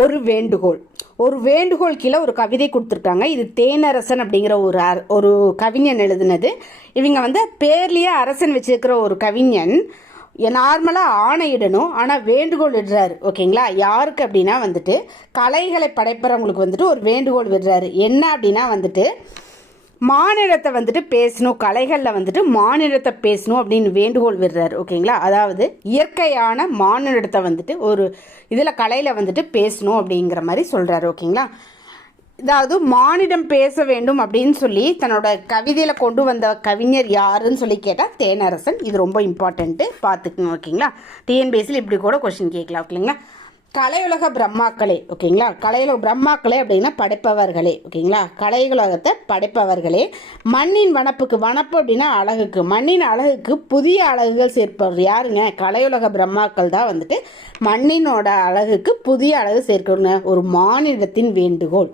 ஒரு வேண்டுகோள் கீழே ஒரு கவிதை கொடுத்துருக்காங்க. இது தேனரசன் அப்படிங்கிற ஒரு கவிஞன் எழுதுனது. இவங்க வந்து பேர்லேயே அரசன் வச்சுருக்கிற ஒரு கவிஞன். நார்மலாக ஆணையிடணும், ஆனால் வேண்டுகோள் விடுறாரு. ஓகேங்களா? யாருக்கு அப்படின்னா வந்துட்டு கலைகளை படைப்பறவங்களுக்கு வந்துட்டு ஒரு வேண்டுகோள் விடுறாரு. என்ன அப்படின்னா வந்துட்டு மாநிலத்தை வந்துட்டு பேசணும், கலைகளில் வந்துட்டு மாநிலத்தை பேசணும் அப்படின்னு வேண்டுகோள் விடுறாரு. ஓகேங்களா? அதாவது இயற்கையான மாநிலத்தை வந்துட்டு ஒரு இதில் கலையில் வந்துட்டு பேசணும் அப்படிங்கிற மாதிரி சொல்கிறாரு. ஓகேங்களா? அதாவது மானிடம் பேச வேண்டும் அப்படின்னு சொல்லி தன்னோட கவிதையில் கொண்டு வந்த கவிஞர் யாருன்னு சொல்லி கேட்டால் தேனரசன். இது ரொம்ப இம்பார்ட்டண்ட்டு, பார்த்துக்கணும். ஓகேங்களா? டிஎன்பிஎஸ்சியில் இப்படி கூட கொஸ்டின் கேட்கலாம். ஓகேங்களா? கலையுலக பிரம்மாக்களே. ஓகேங்களா? கலையுலக பிரம்மாக்களே அப்படின்னா படைப்பவர்களே. ஓகேங்களா? கலையுலகத்தை படைப்பவர்களே. மண்ணின் வனப்புக்கு, வனப்பு அப்படின்னா அழகுக்கு, மண்ணின் அழகுக்கு புதிய அழகுகள் சேர்ப்பவர் யாருங்க? கலையுலக பிரம்மாக்கள் தான் வந்துட்டு மண்ணினோட அழகுக்கு புதிய அழகு சேர்க்கணுங்க. ஒரு மானிடத்தின் வேண்டுகோள்.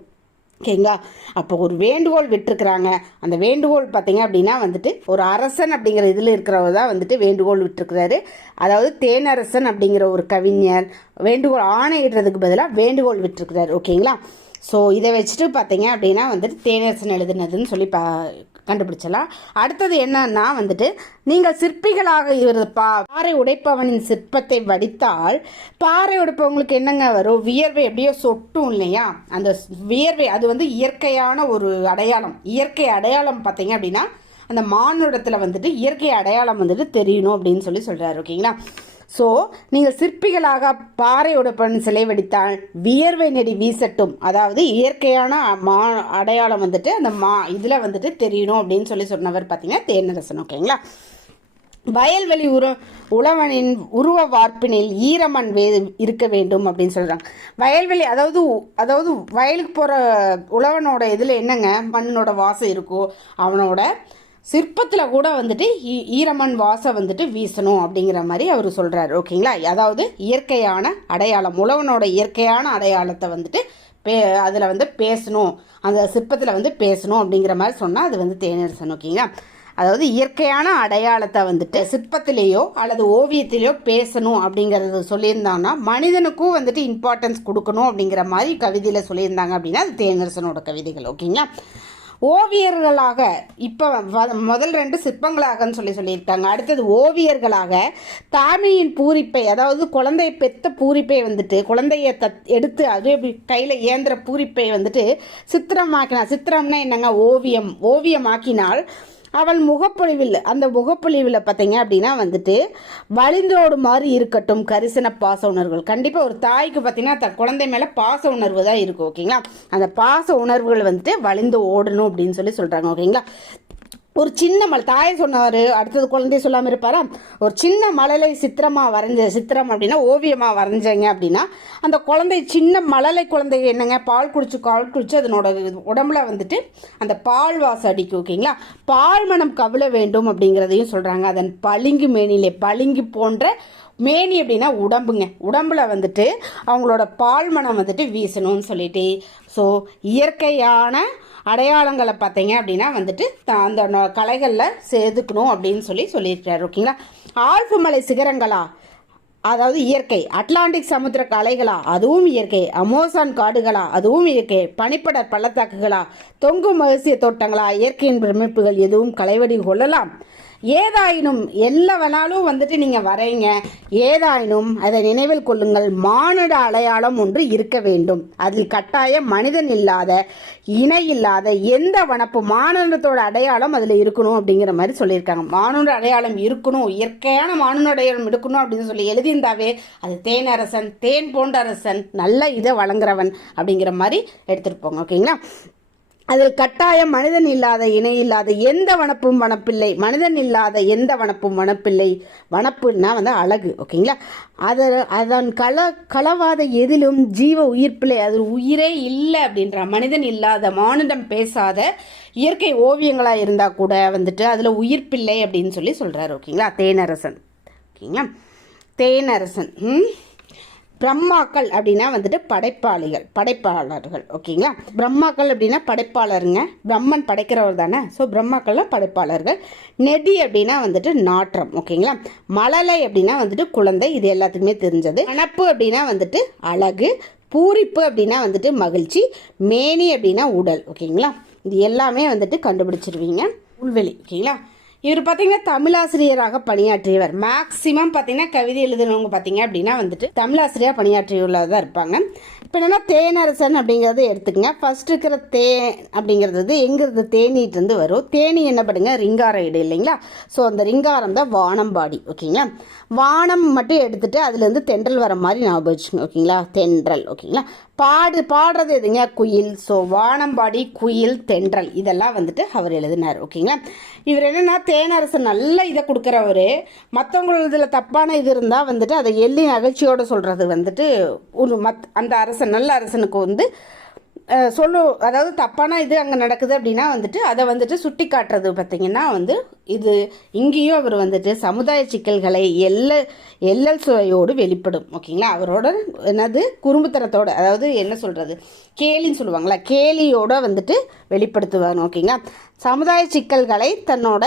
ஓகேங்களா? அப்போ ஒரு வேண்டுகோள் விட்டுருக்குறாங்க. அந்த வேண்டுகோள் பார்த்தீங்க அப்படின்னா வந்துட்டு ஒரு அரசன் அப்படிங்கிற இதில் இருக்கிறவர் தான் வந்துட்டு வேண்டுகோள் விட்டுருக்குறாரு. அதாவது தேனரசன் அப்படிங்கிற ஒரு கவிஞர் வேண்டுகோள் ஆணையிடுறதுக்கு பதிலாக வேண்டுகோள் விட்டுருக்குறாரு. ஓகேங்களா? ஸோ இதை வச்சுட்டு பார்த்தீங்க அப்படின்னா வந்துட்டு தேனரசன் எழுதுனதுன்னு சொல்லி கண்டுபிடிச்சலாம். அடுத்தது என்னன்னா வந்துட்டு நீங்கள் சிற்பிகளாக பாறை உடைப்பவனின் சிற்பத்தை வடித்தால் பாறை உடைப்பவங்களுக்கு என்னங்க வரும்? வியர்வை எப்படியோ சொட்டும் இல்லையா? அந்த வியர்வை அது வந்து இயற்கையான ஒரு அடையாளம். இயற்கை அடையாளம் பார்த்தீங்க அப்படின்னா அந்த மானுடத்தில் வந்துட்டு இயற்கை அடையாளம் வந்துட்டு தெரியணும் அப்படின்னு சொல்லி சொல்கிறாரு. ஓகேங்களா? ஸோ நீங்கள் சிற்பிகளாக பாறையோட சிலை வடித்தால் வியர்வை நெடி வீசட்டும். அதாவது இயற்கையான அடையாளம் வந்துட்டு அந்த இதில் வந்துட்டு தெரியணும் அப்படின்னு சொல்லி சொன்னவர் பார்த்தீங்கன்னா தேனரசன். ஓகேங்களா? வயல்வெளி உழவனின் உருவ வார்ப்பினில் ஈரமண் இருக்க வேண்டும் அப்படின்னு சொல்கிறாங்க. வயல்வெளி அதாவது வயலுக்கு போகிற உழவனோட இதில் என்னங்க மண்ணோட வாசம் இருக்கோ அவனோட சிற்பத்தில் கூட வந்துட்டு ஈரமண் வாசம் வந்துட்டு வீசணும் அப்படிங்கிற மாதிரி அவர் சொல்கிறாரு. ஓகேங்களா? அதாவது இயற்கையான அடையாளம், உழவனோட இயற்கையான அடையாளத்தை வந்துட்டு அதில் வந்து பேசணும், அந்த சிற்பத்தில் வந்து பேசணும் அப்படிங்கிற மாதிரி சொன்னால் அது வந்து தேனரசன். ஓகேங்களா? அதாவது இயற்கையான அடையாளத்தை வந்துட்டு சிற்பத்திலேயோ அல்லது ஓவியத்திலேயோ பேசணும் அப்படிங்கிறது சொல்லியிருந்தாங்கன்னா மனிதனுக்கும் வந்துட்டு இம்பார்ட்டன்ஸ் கொடுக்கணும் அப்படிங்கிற மாதிரி கவிதையில் சொல்லியிருந்தாங்க அப்படின்னா அது தேனரசனோட கவிதைகள். ஓகேங்களா? ஓவியர்களாக இப்போ முதல் 2 சிற்பங்களாகன்னு சொல்லியிருக்காங்க. அடுத்தது ஓவியர்களாக தாய்மையின் பூரிப்பை, அதாவது குழந்தையை பெற்ற பூரிப்பை வந்துட்டு குழந்தைய எடுத்து அது கையில் ஏந்திர பூரிப்பை வந்துட்டு சித்திரம்னா என்னங்க? ஓவியமாக்கினால் அவள் முகப்பொழிவில், அந்த முகப்பொழிவில் பார்த்தீங்க அப்படின்னா வந்துட்டு வழிந்தோடு மாதிரி இருக்கட்டும் கரிசன பாச உணர்வுகள். கண்டிப்பாக ஒரு தாய்க்கு பார்த்தீங்கன்னா குழந்தை மேலே பாச உணர்வு தான் இருக்கும். ஓகேங்களா? அந்த பாச உணர்வுகள் வந்துட்டு வழிந்து ஓடணும் அப்படின்னு சொல்லி சொல்கிறாங்க. ஓகேங்களா? ஒரு சின்ன மலை, தாயை சொன்னார், அடுத்தது குழந்தைய சொல்லாமல் இருப்பாரா? ஒரு சின்ன மழலை சித்திரம் அப்படின்னா ஓவியமாக வரைஞ்சங்க அப்படின்னா அந்த குழந்தை, சின்ன மழலை குழந்தை என்னங்க? பால் குடிச்சு அதனோட உடம்புல வந்துட்டு அந்த பால் வாசம் அடிக்கும். ஓகேங்களா? பால் மனம் கவிழ வேண்டும் அப்படிங்கிறதையும் சொல்கிறாங்க. அதன் பளிங்கு மேனிலே, பளிங்கு போன்ற மேனி அப்படின்னா உடம்புல வந்துட்டு அவங்களோட பால் மனம் வந்துட்டு வீசணும்னு சொல்லிட்டு, ஸோ இயற்கையான அடையாளங்களை பார்த்தீங்க அப்படின்னா வந்துட்டு அந்த கலைகளில் செதுக்கணும் அப்படின்னு சொல்லியிருக்கிறாரு. ஓகேங்களா? ஆல்பு மலை சிகரங்களா, அதாவது இயற்கை. அட்லாண்டிக் சமுத்திர அலைகளா, அதுவும் இயற்கை. அமேசான் காடுகளா, அதுவும் இயற்கை. பனிப்படர் பள்ளத்தாக்குகளா, தொங்கும் மகிழ்ச்சிய தோட்டங்களா, இயற்கையின் பிரமிப்புகள் எதுவும் கலைவடி கொள்ளலாம். ஏதாயினும் எல்லா வேணாலும் வந்துட்டு நீங்கள் வரைங்க. ஏதாயினும் அதை நினைவில் கொள்ளுங்கள், மானுட அடையாளம் ஒன்று இருக்க வேண்டும். அதில் கட்டாயம் மனிதன் இல்லாத, இணை இல்லாத எந்த வனப்பு மானுடத்தோட அடையாளம் அதில் இருக்கணும் அப்படிங்கிற மாதிரி சொல்லியிருக்காங்க. மானுட அடையாளம் இருக்கணும், இயற்கையான மானுட அடையாளம் இருக்கணும் அப்படின்னு சொல்லி எழுதியிருந்தாவே அது தேனரசன், தேன் போன்ற அரசன், நல்ல இதை வழங்குறவன் அப்படிங்கிற மாதிரி எடுத்துகிட்டு போங்க. ஓகேங்களா? அதில் கட்டாயம் மனிதன் இல்லாத, இணை இல்லாத எந்த வனப்பும் வனப்பில்லை, மனிதன் இல்லாத எந்த வனப்பும் வனப்பில்லை. வனப்புன்னா வந்து அழகு. ஓகேங்களா? அதன் களவாத எதிலும் ஜீவ உயிர்ப்பில்லை, அது உயிரே இல்லை அப்படின்ற, மனிதன் இல்லாத, மானுடம் பேசாத இயற்கை ஓவியங்களாக இருந்தால் கூட வந்துட்டு அதில் உயிர்ப்பில்லை அப்படின்னு சொல்கிறாரு. ஓகேங்களா? தேனரசன். ஓகேங்களா? தேனரசன். பிரம்மாக்கள் அப்படின்னா வந்துட்டு படைப்பாளர்கள். ஓகேங்களா? பிரம்மாக்கள் அப்படின்னா படைப்பாளருங்க. பிரம்மன் படைக்கிறவர் தானே. ஸோ பிரம்மாக்கள்லாம் படைப்பாளர்கள். நெடி அப்படின்னா வந்துட்டு நாற்றம். ஓகேங்களா? மழலை அப்படின்னா வந்துட்டு குழந்தை, இது எல்லாத்துக்குமே தெரிஞ்சது. வனப்பு அப்படின்னா வந்துட்டு அழகு. பூரிப்பு அப்படின்னா வந்துட்டு மகிழ்ச்சி, மேனி அப்படின்னா உடல். ஓகேங்களா, இது எல்லாமே வந்துட்டு கண்டுபிடிச்சிருவீங்க. புல்வெளி. ஓகேங்களா, இவர் பார்த்தீங்கன்னா தமிழாசிரியராக பணியாற்றியவர். மேக்சிமம் பார்த்தீங்கன்னா கவிதை எழுதுனவங்க பார்த்தீங்க அப்படின்னா வந்துட்டு தமிழாசிரியராக பணியாற்றியுள்ளதாக இருப்பாங்க. இப்போ என்னென்னா தேனரசன் அப்படிங்கிறத எடுத்துக்கங்க. ஃபர்ஸ்ட் இருக்கிற தே அப்படிங்கிறது எங்கிறது தேனீட்டு வரும். தேனி என்ன பண்ணுங்க, ரிங்காரம் இடு இல்லைங்களா. ஸோ அந்த ரிங்காரம் தான் வானம்பாடி. ஓகேங்களா, வானம் மட்டும் எடுத்துட்டு அதுலேருந்து தென்றல் வர மாதிரி ஞாபகம் வச்சுங்க. ஓகேங்களா, தென்றல். ஓகேங்களா, பாடுறது எதுங்க, குயில். ஸோ வானம்பாடி, குயில், தென்றல் இதெல்லாம் வந்துட்டு அவர் எழுதினார். ஓகேங்களா, இவர் என்னென்னா தேனரசன் நல்ல இதை கொடுக்குறவர். மற்றவங்கள இதில் தப்பான இது இருந்தால் வந்துட்டு அதை எள்ளி நகைச்சியோடு சொல்கிறது வந்துட்டு ஒரு அந்த அரசன் நல்ல அரசனுக்கு வந்து அதாவது தப்பான இது அங்கே நடக்குது அப்படின்னா வந்துட்டு அதை வந்துட்டு சுட்டி காட்டுறது பார்த்திங்கன்னா வந்து இது இங்கேயும் அவர் வந்துட்டு சமுதாய சிக்கல்களை எல்லல் சுவையோடு வெளிப்படும். ஓகேங்களா, அவரோட என்னது குறும்புத்தனத்தோட, அதாவது என்ன சொல்கிறது, கேலின்னு சொல்லுவாங்களா, கேலியோட வந்துட்டு வெளிப்படுத்துவாங்க. ஓகேங்களா, சமுதாய சிக்கல்களை தன்னோட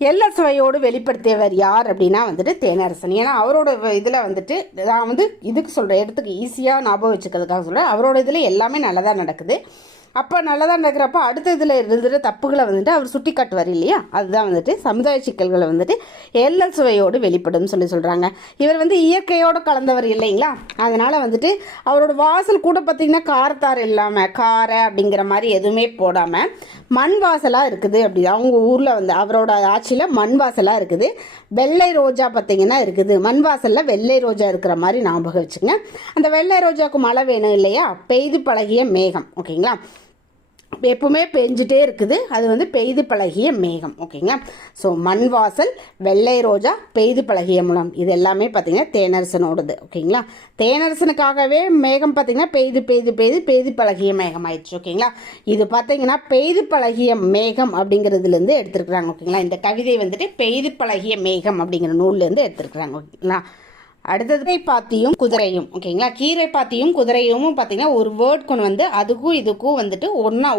எல்லா சுவையோடு வெளிப்படுத்தியவர் யார் அப்படின்னா வந்துட்டு தேனரசன். ஏன்னா அவரோட இதில் வந்துட்டு நான் வந்து இதுக்கு சொல்கிறேன், இடத்துக்கு ஈஸியாக ஞாபகம் வச்சுக்கிறதுக்காக சொல்கிறேன். அவரோட இதில் எல்லாமே நல்லதாக நடக்குது. அப்போ நல்லதாக நடக்கிறப்ப அடுத்த இதில் இருந்துட்டு தப்புகளை வந்துட்டு அவர் சுட்டி காட்டுவார் இல்லையா, அதுதான் வந்துட்டு சமுதாய சிக்கல்களை வந்துட்டு எல்லல் சுவையோடு வெளிப்படும் சொல்கிறாங்க. இவர் வந்து இயற்கையோடு கலந்தவர் இல்லைங்களா, அதனால் வந்துட்டு அவரோட வாசல் கூட பார்த்திங்கன்னா காரத்தார் இல்லாமல் கார அப்படிங்கிற மாதிரி எதுவுமே போடாமல் மண் வாசலாக இருக்குது. அப்படி அவங்க ஊரில் வந்து அவரோட ஆட்சியில் மண் வாசலாக இருக்குது. வெள்ளை ரோஜா பார்த்திங்கன்னா இருக்குது, மண் வாசலில் வெள்ளை ரோஜா இருக்கிற மாதிரி ஞாபகம் வச்சுங்க. அந்த வெள்ளை ரோஜாவுக்கு மழை வேணும் இல்லையா, பெய்து பழகிய மேகம். ஓகேங்களா, எப்பவுமே பெஞ்சிட்டே இருக்குது, அது வந்து பெய்து பழகிய மேகம். ஓகேங்களா, ஸோ மண் வாசல், வெள்ளை ரோஜா, பெய்து பழகிய முலம் இது எல்லாமே பார்த்தீங்கன்னா தேனரசனோடது. ஓகேங்களா, தேனரசனுக்காகவே மேகம் பார்த்தீங்கன்னா பெய்து பழகிய மேகம் ஆயிடுச்சு. ஓகேங்களா, இது பார்த்தீங்கன்னா பெய்து பழகிய மேகம் அப்படிங்கிறதுலேருந்து எடுத்துருக்குறாங்க. ஓகேங்களா, இந்த கவிதை வந்துட்டு பெய்து பழகிய மேகம் அப்படிங்கிற நூல்லேருந்து எடுத்துருக்குறாங்க. ஓகேங்களா, அடுத்தது பாத்தியும் குதிரையும். ஓகேங்களா, கீரை பாத்தியும் குதிரையும் பார்த்தீங்கன்னா ஒரு வேர்ட் கொண்டு வந்து அதுக்கும் இதுக்கும் வந்துட்டு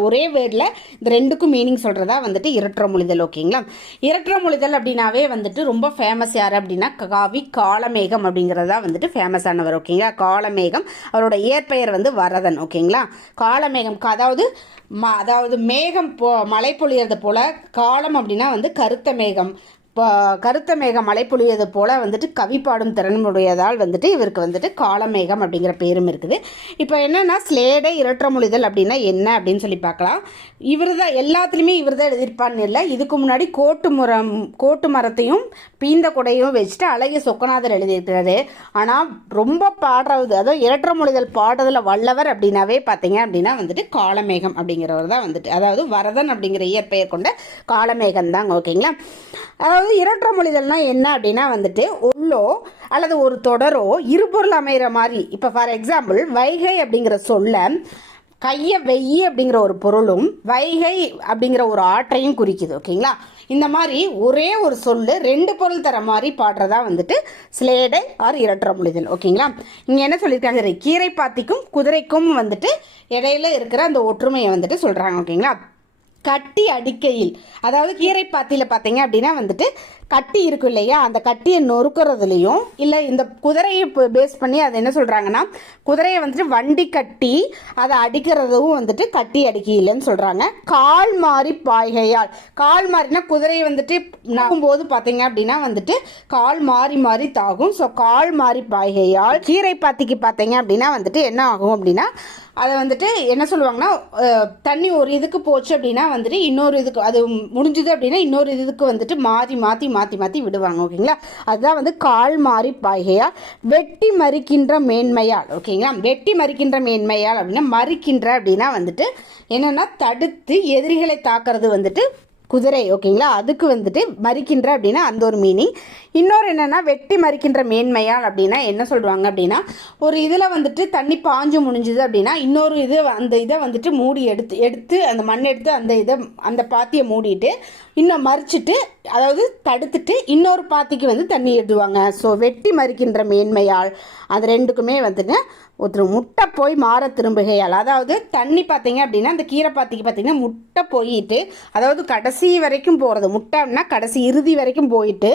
ஒரே வேர்டில் இந்த ரெண்டுக்கும் மீனிங் சொல்கிறதா வந்துட்டு இரற்ற மொழிதல். ஓகேங்களா, இரற்ற மொழிதல் அப்படின்னாவே வந்துட்டு ரொம்ப ஃபேமஸ் யார் அப்படின்னா காவி காலமேகம் அப்படிங்கிறதா வந்துட்டு ஃபேமஸானவர். ஓகேங்களா, காலமேகம், அவரோட இயற்பெயர் வந்து வரதன். ஓகேங்களா, காலமேகம் அதாவது மேகம் மழை பொழியறது போல, காலம் அப்படின்னா வந்து கருத்த மேகம், கருத்த மேகம் மழை பொழியது போல் வந்துட்டு கவி பாடும் திறனுடையதால் வந்துட்டு இவருக்கு வந்துட்டு காலமேகம் அப்படிங்கிற பேரும் இருக்குது. இப்போ என்னென்னா ஸ்லேடை இரற்ற மொழிதல் அப்படின்னா என்ன அப்படின்னு சொல்லி பார்க்கலாம். இவர் தான் எல்லாத்துலேயுமே இவர் தான் எழுதியிருப்பான்னு இல்லை, இதுக்கு முன்னாடி கோட்டு மரத்தையும் பீந்த கொடையும் வச்சுட்டு அழகிய சொக்கநாதர் எழுதியிருக்கிறாரு. ஆனால் ரொம்ப பாடுறது, அதாவது இரற்ற மொழிதல் பாடுறதுல வல்லவர் அப்படின்னாவே பார்த்தீங்க அப்படின்னா வந்துட்டு காலமேகம் அப்படிங்கிறவர் தான் வந்துட்டு, அதாவது வரதன் அப்படிங்கிற இயற்பெயர் கொண்ட காலமேகம் தாங்க. ஓகேங்களா, அதாவது இரற்ற மொழிதல்னா என்ன அப்படின்னா வந்துட்டு உள்ளோ அல்லது ஒரு தொடரோ இருபொருள் அமைகிற மாதிரி. இப்போ ஃபார் எக்ஸாம்பிள் வைகை அப்படிங்கிற சொல்ல கையை வெய்யி அப்படிங்கிற ஒரு பொருளும் வைகை அப்படிங்கிற ஒரு ஆற்றையும் குறிக்குது. ஓகேங்களா, இந்த மாதிரி ஒரே ஒரு சொல்லு ரெண்டு பொருள் தர மாதிரி பாடுறதா வந்துட்டு ஸ்லேடை ஆர் இரற்ற மொழிதல். ஓகேங்களா, இங்கே என்ன சொல்லியிருக்காங்க, கீரை பாத்திக்கும் குதிரைக்கும் வந்துட்டு இடையில இருக்கிற அந்த ஒற்றுமையை வந்துட்டு சொல்கிறாங்க. ஓகேங்களா, கட்டி அடிக்கையில், அதாவது கீரை பாத்தியில் பார்த்தீங்க அப்படின்னா வந்துட்டு கட்டி இருக்கும் இல்லையா, அந்த கட்டியை நொறுக்கிறதுலையும் இல்லை இந்த குதிரையை பேஸ் பண்ணி அதை என்ன சொல்கிறாங்கன்னா குதிரையை வந்துட்டு வண்டி கட்டி அதை அடிக்கிறதும் வந்துட்டு கட்டி அடிக்கையில்னு சொல்கிறாங்க. கால் மாறி பாய்கையால், கால் மாறினா குதிரையை வந்துட்டு நகும்போது பார்த்தீங்க அப்படின்னா வந்துட்டு கால் மாறி மாறி தாகும். ஸோ கால் மாறி பாய்கையால் கீரை பாத்திக்கு பார்த்தீங்க அப்படின்னா வந்துட்டு என்ன ஆகும் அப்படின்னா அதை வந்துட்டு என்ன சொல்லுவாங்கன்னா தண்ணி ஒரு இதுக்கு போச்சு அப்படின்னா வந்துட்டு இன்னொரு இதுக்கு அது முடிஞ்சுது அப்படின்னா இன்னொரு இதுக்கு வந்துட்டு மாற்றி விடுவாங்க. ஓகேங்களா, அதுதான் வந்து கால் மாறி பாய்கையால். வெட்டி மறிக்கின்ற மேன்மையால். ஓகேங்களா, வெட்டி மறிக்கின்ற மேன்மையால் அப்படின்னா மறிக்கின்ற அப்படின்னா வந்துட்டு என்னென்னா தடுத்து எதிரிகளை தாக்குறது வந்துட்டு குதிரை. ஓகேங்களா, அதுக்கு வந்துட்டு மறிக்கின்ற அப்படின்னா அந்த ஒரு மீனிங். இன்னொரு என்னென்னா வெட்டி மறிக்கின்ற மேன்மையால் அப்படின்னா என்ன சொல்லுவாங்க அப்படின்னா ஒரு இதில் வந்துட்டு தண்ணி பாஞ்சு முடிஞ்சுது அப்படின்னா இன்னொரு இது அந்த இதை வந்துட்டு மூடி எடுத்து அந்த மண் எடுத்து அந்த பாத்தியை மூடிட்டு இன்னும் மறிச்சிட்டு அதாவது தடுத்துட்டு இன்னொரு பாத்திக்கு வந்து தண்ணி எழுதுவாங்க. ஸோ வெட்டி மறிக்கின்ற மேன்மையால் அது ரெண்டுக்குமே வந்துங்க ஒரு முட்டை போய் மாற திரும்புகையால், அதாவது தண்ணி பார்த்தீங்க அப்படின்னா அந்த கீரை பாத்திக்கு பார்த்தீங்கன்னா முட்டை போயிட்டு, அதாவது கடைசி வரைக்கும் போகிறது, முட்டைன்னா கடைசி இறுதி வரைக்கும் போயிட்டு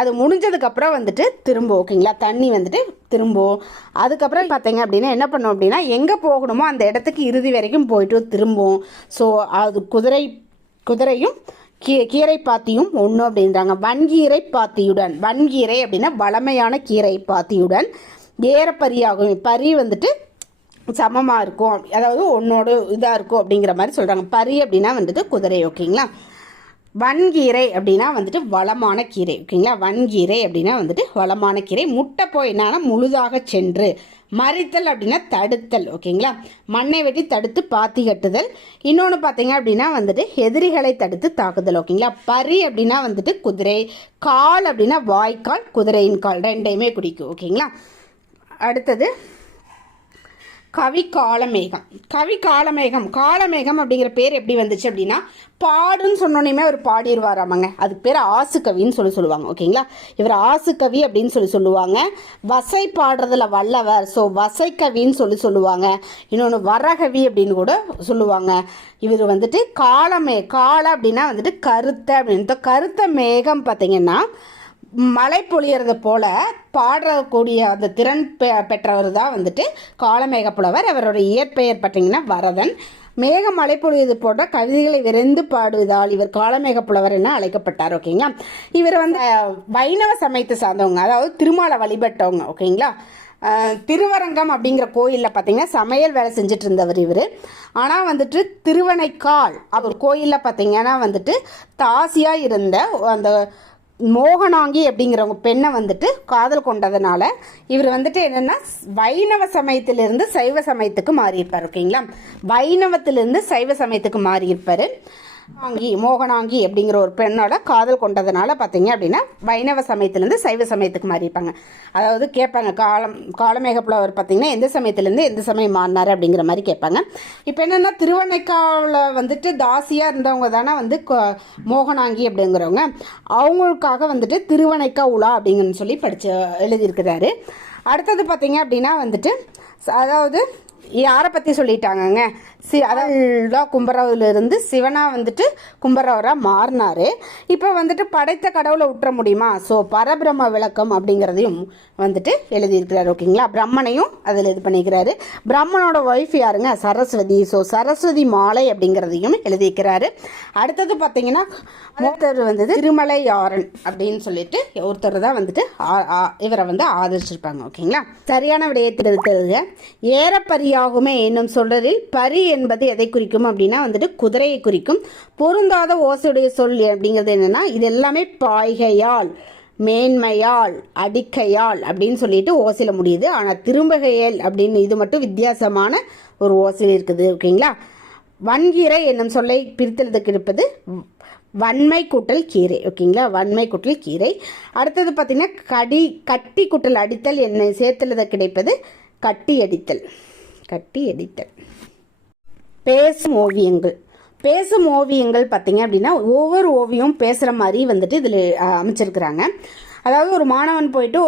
அது முடிஞ்சதுக்கப்புறம் வந்துட்டு திரும்ப ஓகேங்களா தண்ணி வந்துட்டு திரும்பும். அதுக்கப்புறம் பார்த்தீங்க அப்படின்னா என்ன பண்ணும் அப்படின்னா எங்கே போகணுமோ அந்த இடத்துக்கு இறுதி வரைக்கும் போயிட்டு திரும்பும். ஸோ அது குதிரையும் கீரை பாத்தியும் ஒன்று அப்படின்றாங்க. வன்கீரை பாத்தியுடன், வன்கீரை அப்படின்னா வளமையான கீரை பாத்தியுடன் ஏறப்பரியாகும், பரி வந்துட்டு சமமாக இருக்கும், அதாவது ஒன்னோட இதாக இருக்கும் அப்படிங்கிற மாதிரி சொல்கிறாங்க. பரி அப்படின்னா வந்துட்டு குதிரை ஓகேங்களா. வன்கீரை அப்படின்னா வந்துட்டு வளமான கீரை ஓகேங்களா. வன்கீரை அப்படின்னா வந்துட்டு வளமான கீரை. முட்டை போய் என்னன்னா முழுதாக சென்று, மறித்தல் அப்படின்னா தடுத்தல் ஓகேங்களா. மண்ணை வெட்டி தடுத்து பாத்தி கட்டுதல். இன்னொன்று பார்த்தீங்க அப்படின்னா வந்துட்டு எதிரிகளை தடுத்து தாக்குதல் ஓகேங்களா. பரி அப்படின்னா வந்துட்டு குதிரை, கால் அப்படின்னா வாய்க்கால், குதிரையின் கால் ரெண்டையுமே குடிக்கும் ஓகேங்களா. அடுத்தது கவி காலமேகம். கவி காலமேகம், காலமேகம் அப்படிங்கிற பேர் எப்படி வந்துச்சு அப்படின்னா பாடுன்னு சொன்னோன்னே அவர் பாடிடுவாராமாங்க, அதுக்கு பேர் ஆசுகவின்னு சொல்லுவாங்க ஓகேங்களா. இவர் ஆசுகவி அப்படின்னு சொல்லுவாங்க. வசை பாடுறதுல வல்லவர், ஸோ வசைக்கவின்னு சொல்லுவாங்க. இன்னொன்று வரகவி அப்படின்னு கூட சொல்லுவாங்க. இவர் வந்துட்டு கால அப்படின்னா வந்துட்டு கருத்த அப்படின்னு, கருத்த மேகம் பார்த்தீங்கன்னா மழை பொழியறத போல பாடக்கூடிய அந்த திறன் பெற்றவர் தான் வந்துட்டு காலமேக புலவர். அவரோட இயற்பெயர் பார்த்தீங்கன்னா வரதன். மேகம் மழை பொழியது போன்ற கவிதைகளை விரைந்து பாடுவதால் இவர் காலமேக புலவர் என அழைக்கப்பட்டார் ஓகேங்களா. இவர் வந்து வைணவ சமயத்தை சார்ந்தவங்க, அதாவது திருமாலை வழிபட்டவங்க ஓகேங்களா. திருவரங்கம் அப்படிங்கிற கோயிலில் பார்த்தீங்கன்னா சமையல் வேலை செஞ்சுட்டு இருந்தவர் இவர். ஆனால் வந்துட்டு திருவனைக்கால் அவர் கோயிலில் பார்த்தீங்கன்னா வந்துட்டு தாசியாக இருந்த அந்த மோகனாங்கி அப்படிங்கிறவங்க பெண்ணை வந்துட்டு காதல் கொண்டதுனால இவர் வந்துட்டு என்னென்னா வைணவ சமயத்திலிருந்து சைவ சமயத்துக்கு மாறியிருப்பார் ஓகேங்களா. வைணவத்திலிருந்து சைவ சமயத்துக்கு மாறியிருப்பார். மோகனாங்கி அப்படிங்கிற ஒரு பெண்ணோட காதல் கொண்டதுனால பார்த்தீங்க அப்படின்னா வைணவ சமயத்திலேருந்து சைவ சமயத்துக்கு மாறியிருப்பாங்க. அதாவது கேட்பாங்க காலமேக புலவர் பார்த்தீங்கன்னா எந்த சமயத்திலேருந்து எந்த சமயம் மாறினார் அப்படிங்கிற மாதிரி கேட்பாங்க. இப்போ என்னென்னா திருவண்ணைக்காவில் வந்துட்டு தாசியாக இருந்தவங்க தானே வந்து மோகனாங்கி அப்படிங்கிறவங்க, அவங்களுக்காக வந்துட்டு திருவண்ணைக்கா உலா அப்படிங்கன்னு சொல்லி எழுதியிருக்கிறாரு. அடுத்தது பார்த்தீங்க அப்படின்னா வந்துட்டு அதாவது யாரை பற்றி சொல்லிட்டாங்கங்க, அதான் கும்பரவிலிருந்து சிவனாக வந்துட்டு கும்பரவராக மாறினார். இப்போ வந்துட்டு படைத்த கடவுளை விட்டுற முடியுமா, ஸோ பரபிரம்ம விளக்கம் அப்படிங்கிறதையும் வந்துட்டு எழுதியிருக்கிறார் ஓகேங்களா. பிரம்மனையும் அதில் இது பண்ணிக்கிறாரு. பிரம்மனோட ஒய்ஃப் யாருங்க, சரஸ்வதி. ஸோ சரஸ்வதி மாலை அப்படிங்கிறதையும் எழுதியிருக்கிறாரு. அடுத்தது பார்த்தீங்கன்னா ஒருத்தர் வந்தது திருமலையாரன் அப்படின்னு சொல்லிட்டு ஒருத்தர் தான் வந்துட்டு இவரை வந்து ஆதரிச்சிருப்பாங்க ஓகேங்களா. சரியான விடயத்திற்கு ஏறப்பரியாகுமே என்னும் சொல்றதில் பரி என்பது எதை குறிக்கும் அப்படின்னா வந்துட்டு குதிரையை குறிக்கும். பொருந்தாத ஓசையுடைய சொல் அப்படிங்கிறது என்னன்னா இது எல்லாமே பாய்கையால், மேன்மையால், அடிக்கையால் அப்படின்னு சொல்லிட்டு ஓசையில் முடியுது. ஆனால் திரும்பகையல் அப்படின்னு இது மட்டும் வித்தியாசமான ஒரு ஓசையில் இருக்குது ஓகேங்களா. வன்கீரை என்னும் சொல்லை பிரித்தெழுதுக்கு இருப்பது வன்மை கூட்டல் கீரை ஓகேங்களா. வன்மை கூட்டல் கீரை. அடுத்தது பார்த்தீங்கன்னா கட்டி கூட்டல் அடித்தல் என்ன சேர்த்தெழுத கிடைப்பது கட்டி அடித்தல். பேசும் ஓவியங்கள். பேசும் ஓவியங்கள் பார்த்தீங்க அப்படின்னா ஒவ்வொரு ஓவியம் பேசுகிற மாதிரி வந்துட்டு இதில் அமைச்சிருக்கிறாங்க. அதாவது ஒரு மாணவன் போயிட்டு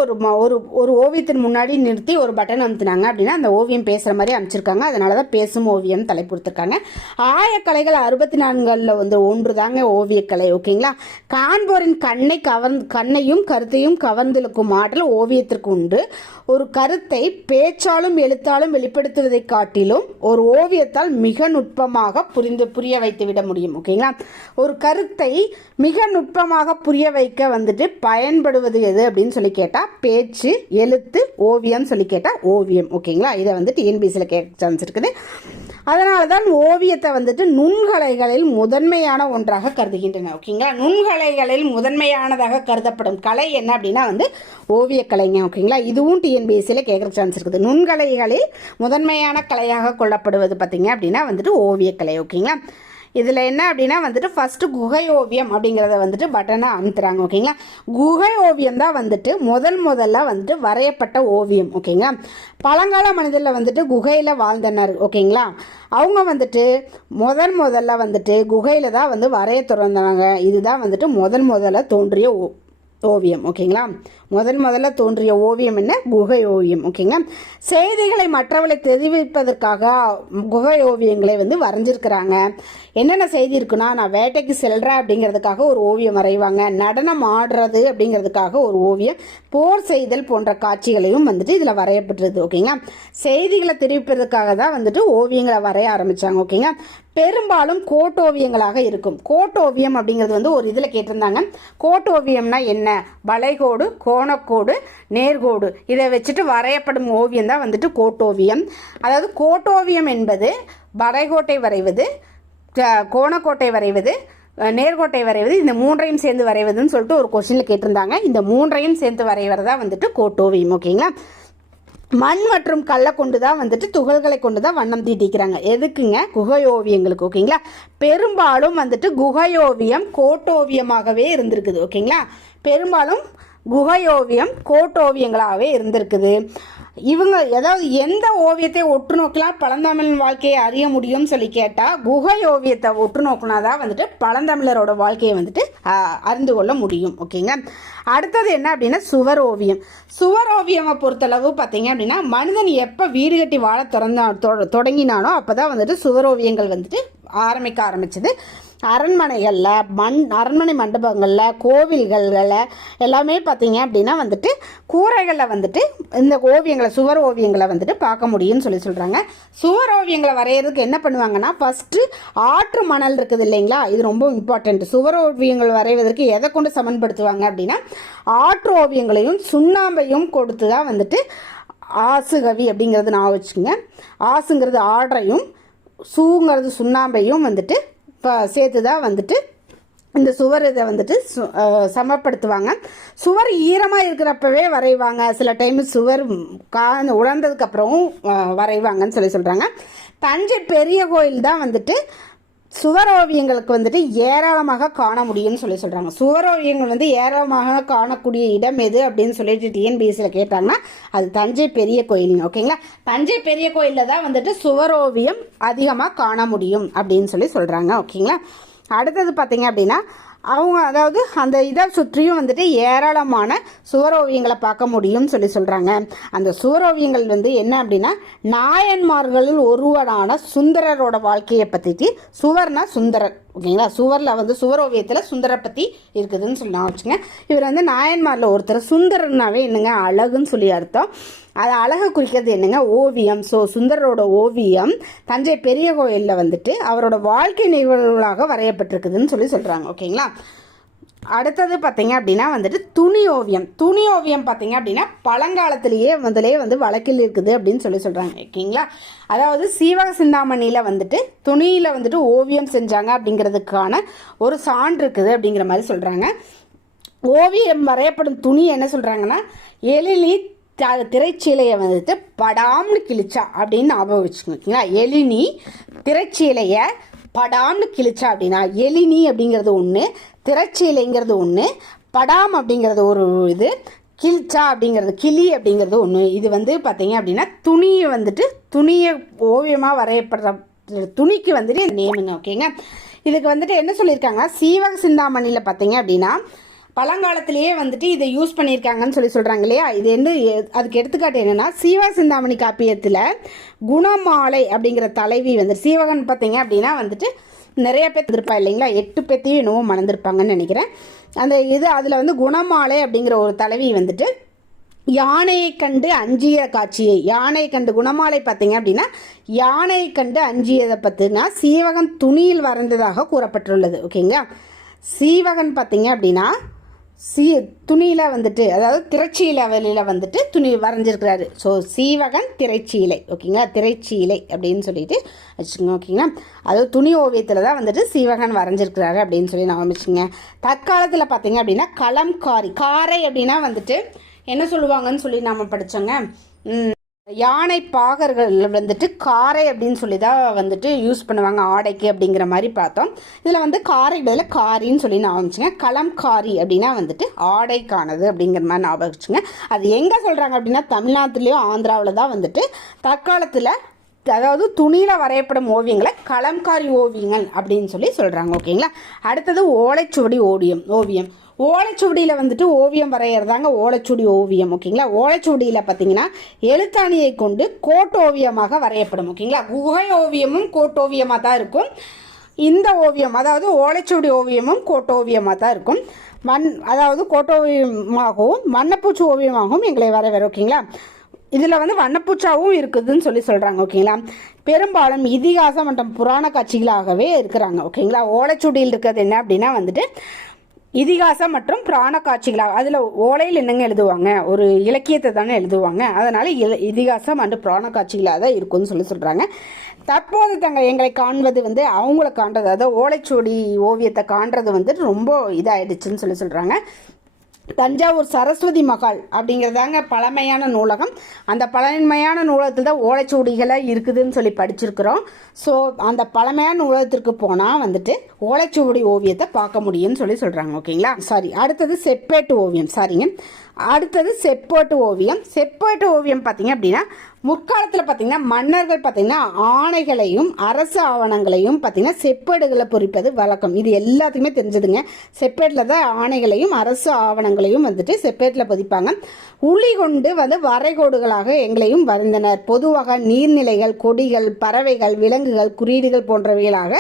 ஒரு ஓவியத்தின் முன்னாடி நிறுத்தி ஒரு பட்டன் அமுத்துனாங்க அப்படின்னா அந்த ஓவியம் பேசுகிற மாதிரி அமைச்சிருக்காங்க. அதனால தான் பேசும் ஓவியம் தலைப்பு கொடுத்துருக்காங்க. ஆயக்கலைகள் 64 வந்து ஒன்று தாங்க ஓவியக்கலை ஓகேங்களா. காண்போரின் கண்ணையும் கருத்தையும் கவர்ந்திழுக்கும் ஆற்றல் ஓவியத்திற்கு உண்டு. ஒரு கருத்தை பேச்சாலும் எழுத்தாலும் வெளிப்படுத்துவதை காட்டிலும் ஒரு ஓவியத்தால் மிக நுட்பமாக புரிய வைத்து விட முடியும் ஓகேங்களா. ஒரு கருத்தை மிக நுட்பமாக புரிய வைக்க வந்துட்டு பயன்படுவது எது அப்படின்னு சொல்லி கேட்டால் பேச்சு, எழுத்து, ஓவியம் சொல்லி கேட்டால் ஓவியம் ஓகேங்களா. இதை வந்து டிஎன்பிசியில் கேட்க சான்ஸ் இருக்குது. அதனால தான் ஓவியத்தை வந்துட்டு நுண்கலைகளில் முதன்மையான ஒன்றாக கருதுகின்றன ஓகேங்களா. நுண்கலைகளில் முதன்மையானதாக கருதப்படும் கலை என்ன அப்படின்னா வந்து ஓவியக்கலைங்க ஓகேங்களா. இதுவும் டிஎன்பிஎஸ்சியில் கேட்குற சான்ஸ் இருக்குது. நுண்கலைகளில் முதன்மையான கலையாக கொள்ளப்படுவது பார்த்தீங்க அப்படின்னா வந்துட்டு ஓவியக்கலை ஓகேங்களா. இதில் என்ன அப்படின்னா வந்துட்டு ஃபஸ்ட்டு குகை ஓவியம் அப்படிங்கிறத வந்துட்டு பட்டனை அமுத்துறாங்க. ஓகேங்களா, குகை ஓவியம் தான் வந்துட்டு முதல்ல வந்துட்டு வரையப்பட்ட ஓவியம். ஓகேங்களா, பழங்கால மனிதரில் வந்துட்டு குகையில் வாழ்ந்தனர். ஓகேங்களா, அவங்க வந்துட்டு முதல்ல வந்துட்டு குகையில் தான் வந்து வரைய தொடர்ந்தாங்க. இதுதான் வந்துட்டு முதல்ல தோன்றிய ஓவியம். ஓகேங்களா, முதல்ல தோன்றிய ஓவியம் என்ன? குகை ஓவியம். ஓகேங்களா, செய்திகளை மற்றவர்களை தெரிவிப்பதற்காக குகை ஓவியங்களை வந்து வரைஞ்சிருக்கிறாங்க. என்னென்ன செய்தி இருக்குன்னா, நான் வேட்டைக்கு செல்கிறேன் அப்படிங்கிறதுக்காக ஒரு ஓவியம் வரைவாங்க, நடனம் ஆடுறது அப்படிங்கிறதுக்காக ஒரு ஓவியம், போர் செய்தல் போன்ற காட்சிகளையும் வந்துட்டு இதில் வரையப்பட்டிருது. ஓகேங்களா, செய்திகளை தெரிவிப்பதற்காக தான் வந்துட்டு ஓவியங்களை வரைய ஆரம்பித்தாங்க. ஓகேங்களா, பெரும்பாலும் கோட்டோவியங்களாக இருக்கும். கோட்டோவியம் அப்படிங்கிறது வந்து ஒரு இதில் கேட்டிருந்தாங்க. கோட்டோவியம்னா என்ன? வளைகோடு, கோணக்கோடு, நேர்கோடு இதை வச்சுட்டு வரையப்படும் ஓவியம் தான் வந்துட்டு கோட்டோவியம். அதாவது கோட்டோவியம் என்பது வளைகோட்டை வரைவது, கோணக்கோட்டை வரைவது, நேர்கோட்டை வரைவது, இந்த மூன்றையும் சேர்ந்து வரைவதுன்னு சொல்லிட்டு ஒரு கொஸ்டினில் கேட்டிருந்தாங்க. இந்த மூன்றையும் சேர்ந்து வரைவதா வந்துட்டு கோட்டோவியம். ஓகேங்களா, மண் மற்றும் கல்லை கொண்டு தான் வந்துட்டு துகள்களை கொண்டு தான் வண்ணம் தீட்டிக்கிறாங்க. எதுக்குங்க? குகை ஓவியங்களுக்கு. ஓகேங்களா, பெரும்பாலும் வந்துட்டு குகை ஓவியம் கோட்டோவியமாகவே இருந்திருக்குது. ஓகேங்களா, பெரும்பாலும் குகை ஓவியம் கோட்டோவியங்களாகவே இருந்திருக்குது. இவங்க ஏதாவது எந்த ஓவியத்தை ஒற்று நோக்கலாம் பழந்தமிழ் வாழ்க்கையை அறிய முடியும்னு சொல்லி கேட்டால், குகை ஓவியத்தை ஒற்று நோக்கினா தான் வந்துட்டு பழந்தமிழரோட வாழ்க்கையை வந்துட்டு அறிந்து கொள்ள முடியும். ஓகேங்க, அடுத்தது என்ன அப்படின்னா சுவர் ஓவியம். சுவர் ஓவியமை பொறுத்தளவு பார்த்தீங்க அப்படின்னா, மனிதன் எப்போ வீடு கட்டி வாழ தொடங்கினானோ அப்போ தான் வந்துட்டு சுவர் ஓவியங்கள் வந்துட்டு ஆரம்பிக்க ஆரம்பிச்சது. அரண்மனைகளில், அரண்மனை மண்டபங்களில், கோவில்களில் எல்லாமே பார்த்தீங்க அப்படின்னா வந்துட்டு கூரைகளில் வந்துட்டு இந்த ஓவியங்களை, சுவர் ஓவியங்களை வந்துட்டு பார்க்க முடியும்னு சொல்கிறாங்க. சுவர் ஓவியங்களை வரைகிறதுக்கு என்ன பண்ணுவாங்கன்னா, ஃபஸ்ட்டு ஆற்று மணல் இருக்குது இல்லைங்களா, இது ரொம்ப இம்பார்ட்டண்ட். சுவர் ஓவியங்கள் வரைவதற்கு எதை கொண்டு சமன்படுத்துவாங்க அப்படின்னா, ஆற்று ஓவியங்களையும் சுண்ணாம்பையும் கொடுத்து தான் வந்துட்டு ஆசுகவி அப்படிங்கிறது நான் வச்சுக்கோங்க. ஆசுங்கிறது ஆற்றையும், சூங்கிறது சுண்ணாம்பையும் வந்துட்டு சேர்த்து தான் வந்துட்டு இந்த சுவர் இதை வந்துட்டு சமப்படுத்துவாங்க. சுவர் ஈரமாக இருக்கிறப்பவே வரைவாங்க. சில டைம் சுவர் உலர்ந்ததுக்கப்புறமும் வரைவாங்கன்னு சொல்கிறாங்க. தஞ்சை பெரிய கோயில் தான் வந்துட்டு சுவர் ஓவியங்களுக்கு வந்துட்டு ஏராளமாக காண முடியும்னு சொல்கிறாங்க. சுவர் ஓவியங்கள் வந்து ஏராளமாக காணக்கூடிய இடம் எது அப்படின்னு சொல்லிட்டு டிஎன்பிஎஸ்சியில் கேட்டாங்கன்னா அது தஞ்சை பெரிய கோயிலுங்க. ஓகேங்களா, தஞ்சை பெரிய கோயிலில் தான் வந்துட்டு சுவர் ஓவியம் அதிகமாக காண முடியும் அப்படின்னு சொல்கிறாங்க. ஓகேங்களா, அடுத்தது பார்த்தீங்க அப்படின்னா அவங்க அதாவது அந்த இதை சுற்றியும் வந்துட்டு ஏராளமான சுவரோவியங்களை பார்க்க முடியும்னு சொல்கிறாங்க. அந்த சுவரோவியங்கள் வந்து என்ன அப்படின்னா, நாயன்மார்களில் ஒருவரான சுந்தரரோட வாழ்க்கையை பற்றிட்டு, சுவர்னா சுந்தரர். ஓகேங்களா, சுவரில் வந்து சுவரோவியத்தில் சுந்தரை பற்றி இருக்குதுன்னு சொல்லி நான் வச்சுங்க. இவர் வந்து நாயன்மாரில் ஒருத்தர். சுந்தரர்னாவே என்னங்க? அழகுன்னு சொல்லி அர்த்தம். அது அழகை குறிக்கிறது என்னங்க? ஓவியம். ஸோ சுந்தரரோட ஓவியம் தஞ்சை பெரிய கோயிலில் வந்துட்டு அவரோட வாழ்க்கை நிகழ்வுகளாக வரையப்பட்டிருக்குதுன்னு சொல்கிறாங்க. ஓகேங்களா, அடுத்தது பார்த்தீங்க அப்படின்னா வந்துட்டு துணி ஓவியம். துணி ஓவியம் பார்த்தீங்க அப்படின்னா பழங்காலத்திலேயே வந்து வழக்கில் இருக்குது அப்படின்னு சொல்கிறாங்க. ஓகேங்களா, அதாவது சீவக சிந்தாமணியில் வந்துட்டு துணியில் வந்துட்டு ஓவியம் செஞ்சாங்க அப்படிங்கிறதுக்கான ஒரு சான்று இருக்குது அப்படிங்கிற மாதிரி சொல்கிறாங்க. ஓவியம் வரையப்படும் துணி என்ன சொல்கிறாங்கன்னா, எழிலி திரைச்சீலையை வந்துட்டு படாம்னு கிழிச்சா அப்படின்னு ஞாபகம் வச்சுக்கோங்களா. எழினி திரைச்சீலையை படாம்னு கிழிச்சா அப்படின்னா, எழினி அப்படிங்கிறது ஒன்று, திரைச்சீலைங்கிறது ஒன்று, படாம் அப்படிங்கிறது ஒரு இது, கிழிச்சா அப்படிங்கிறது கிளி அப்படிங்கிறது ஒன்று. இது வந்து பார்த்தீங்க அப்படின்னா துணியை ஓவியமாக வரையப்படுற துணிக்கு வந்துட்டு நேமுங்க. ஓகேங்க, இதுக்கு வந்துட்டு என்ன சொல்லியிருக்காங்க, சீவக சிந்தாமணியில் பார்த்தீங்க அப்படின்னா பழங்காலத்திலேயே வந்துட்டு இதை யூஸ் பண்ணியிருக்காங்கன்னு சொல்கிறாங்க இல்லையா. இது அதுக்கு எடுத்துக்காட்டு என்னென்னா, சீவக சிந்தாமணி காப்பியத்தில் குணமாலை அப்படிங்கிற தலைவி வந்துட்டு, சீவகன் பார்த்தீங்க அப்படின்னா வந்துட்டு நிறைய பேர் இருப்பா இல்லைங்களா, 8 பேர்த்தையும் என்னவோ மணந்திருப்பாங்கன்னு நினைக்கிறேன். அந்த அதில் வந்து குணமாலை அப்படிங்கிற ஒரு தலைவி வந்துட்டு யானையை கண்டு அஞ்சிய காட்சியை, யானை கண்டு குணமாலை பார்த்தீங்க அப்படின்னா யானையை கண்டு அஞ்சியதை பற்றினா சீவகன் துணியில் வரைந்ததாக கூறப்பட்டுள்ளது. ஓகேங்களா, சீவகன் பார்த்தீங்க அப்படின்னா துணியில் வந்துட்டு, அதாவது திரைச்சீலையில் வந்துட்டு துணி வரைஞ்சிருக்கிறாரு. ஸோ சீவகன் திரைச்சீலை. ஓகேங்களா, திரைச்சீலை அப்படின்னு சொல்லிட்டு வச்சுக்கோங்க. ஓகேங்களா, அதாவது துணி ஓவியத்தில் தான் வந்துட்டு சீவகன் வரைஞ்சிருக்கிறாரு அப்படின்னு சொல்லி நான் வச்சுக்கோங்க. தற்காலத்தில் பார்த்தீங்க அப்படின்னா கலம்காரி, காரை அப்படின்னா வந்துட்டு என்ன சொல்லுவாங்கன்னு சொல்லி நாம் படித்தோங்க. யானை பாகர்கள் வந்துட்டு காரை அப்படின்னு சொல்லி தான் வந்துட்டு யூஸ் பண்ணுவாங்க ஆடைக்கு அப்படிங்கிற மாதிரி பார்த்தோம். இதில் வந்து காரை பதில் காரின்னு சொல்லி ஞாபகம் வச்சுங்க. கலம்காரி அப்படின்னா வந்துட்டு ஆடைக்கானது அப்படிங்கிற மாதிரி ஞாபகம் வச்சுங்க. அது எங்கே சொல்கிறாங்க அப்படின்னா தமிழ்நாட்டிலையும் ஆந்திராவில் தான் வந்துட்டு தற்காலத்தில் அதாவது துணியில் வரையப்படும் ஓவியங்களை கலம்காரி ஓவியங்கள் அப்படின்னு சொல்லி சொல்கிறாங்க. ஓகேங்களா. அடுத்தது ஓலைச்சுவடி ஓவியம். ஓலைச்சுவடியில் வந்துட்டு ஓவியம் வரைகிறதாங்க ஓலைச்சுவடி ஓவியம். ஓகேங்களா. ஓலைச்சுவடியில் பார்த்தீங்கன்னா எழுத்தாணியை கொண்டு கோட்டோவியமாக வரையப்படும். ஓகேங்களா. குகை ஓவியமும் கோட்டோவியமாக தான் இருக்கும். இந்த ஓவியம் அதாவது ஓலைச்சுவடி ஓவியமும் கோட்டோவியமாக தான் இருக்கும். அதாவது கோட்டோவியமாகவும் வண்ணப்பூச்சி ஓவியமாகவும் எங்களை வரைவர். ஓகேங்களா. இதில் வந்து வண்ணப்பூச்சாவும் இருக்குதுன்னு சொல்லி சொல்கிறாங்க. ஓகேங்களா. பெரும்பாலும் இதிகாசம் மற்றும் புராண காட்சிகளாகவே இருக்கிறாங்க. ஓகேங்களா. ஓலைச்சுவடியில் இருக்கிறது என்ன அப்படின்னா வந்துட்டு இதிகாசம் மற்றும் புராண காட்சிகளாக, அதில் ஓலையில் என்னங்க எழுதுவாங்க, ஒரு இலக்கியத்தை தானே எழுதுவாங்க, அதனால் இதிகாசம் மற்றும் புராண காட்சிகளாக தான் இருக்கும்னு சொல்லி சொல்கிறாங்க. தற்போது எங்களை காண்பது வந்து அவங்கள காண்றது, அதாவது ஓலைச்சுவடி ஓவியத்தை காண்றது வந்து ரொம்ப இதாகிடுச்சுன்னு சொல்லி சொல்கிறாங்க. தஞ்சாவூர் சரஸ்வதி மகால் அப்படிங்கிறதாங்க பழமையான நூலகம். அந்த பழமையான நூலகத்தில் தான் ஓலைச்சுவடிகளை இருக்குதுன்னு சொல்லி படிச்சிருக்கிறோம். ஸோ அந்த பழமையான நூலகத்திற்கு போனால் வந்துட்டு ஓலைச்சுவடி ஓவியத்தை பார்க்க முடியும்னு சொல்லி சொல்கிறாங்க. ஓகேங்களா. அடுத்தது செப்பேட்டு ஓவியம். அடுத்தது செப்பேட்டு ஓவியம் பார்த்தீங்க அப்படின்னா முற்காலத்தில் பார்த்தீங்கன்னா மன்னர்கள் பார்த்தீங்கன்னா ஆணைகளையும் அரசு ஆவணங்களையும் பார்த்தீங்கன்னா செப்பேடுகளை பொறிப்பது வழக்கம். இது எல்லாத்துக்குமே தெரிஞ்சதுங்க. செப்பேட்டில் தான் ஆணைகளையும் அரசு ஆவணங்களையும் வந்துட்டு செப்பேட்டில் பதிப்பாங்க. உளி கொண்டு வந்து வரைகோடுகளாக எங்களையும் வரைந்தனர். பொதுவாக நீர்நிலைகள், கொடிகள், பறவைகள், விலங்குகள், குறியீடுகள் போன்றவைகளாக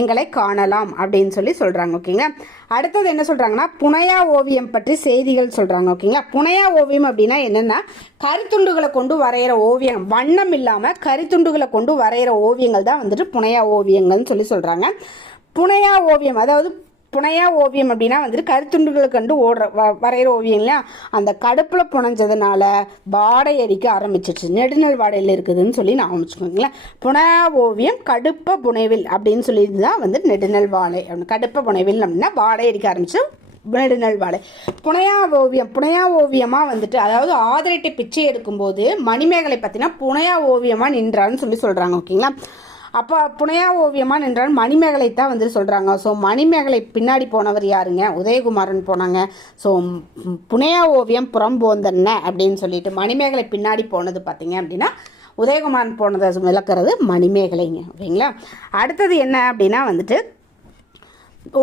எங்களை காணலாம் அப்படின்னு சொல்லி சொல்கிறாங்க. ஓகேங்களா. அடுத்தது என்ன சொல்கிறாங்கன்னா புனையா ஓவியம் பற்றி செய்திகள் சொல்கிறாங்க. ஓகேங்களா. புனையா ஓவியம் அப்படின்னா என்னென்னா கரித்துண்டுகளை கொண்டு வரைகிற ஓவியம், வண்ணம் இல்லாமல் கரித்துண்டுகளை கொண்டு வரைகிற ஓவியங்கள் தான் வந்துட்டு புனையா ஓவியங்கள்னு சொல்லி சொல்கிறாங்க. புனையா ஓவியம் அதாவது புனையா ஓவியம் அப்படின்னா வந்துட்டு கருத்துண்டுகளை கண்டு வரைகிற ஓவியம் இல்லையா, அந்த கடுப்பில் புனைஞ்சதுனால வாடை அடிக்க ஆரம்பிச்சிருச்சு, நெடுநல் வாடையில் இருக்குதுன்னு சொல்லி நான் அமைச்சுக்கோங்களேன். புனையா ஓவியம் கடுப்ப புனைவில் அப்படின்னு சொல்லி தான் வந்து நெடுநல் வாழை, கடுப்ப புனைவில் அப்படின்னா வாடை அடிக்க ஆரம்பிச்சு நெடுநல் வாழை. புனையா ஓவியமாக வந்துட்டு அதாவது ஆதிரெட்டை பிச்சை எடுக்கும்போது மணிமேகலை பார்த்தீங்கன்னா புனையா ஓவியமாக நின்றான்னு சொல்லி சொல்கிறாங்க. ஓகேங்களா. அப்போ புனையா ஓவியமாக நின்றால் மணிமேகலை தான் வந்து சொல்கிறாங்க. ஸோ மணிமேகலை பின்னாடி போனவர் யாருங்க, உதயகுமாரன் போனாங்க. ஸோ புனையா ஓவியம் புறம்போந்தன்ன அப்படின்னு சொல்லிட்டு மணிமேகலை பின்னாடி போனது பார்த்தீங்க அப்படின்னா உதயகுமாரன் போனதை விளக்குறது மணிமேகலைங்க. ஓகேங்களா. அடுத்தது என்ன அப்படின்னா வந்துட்டு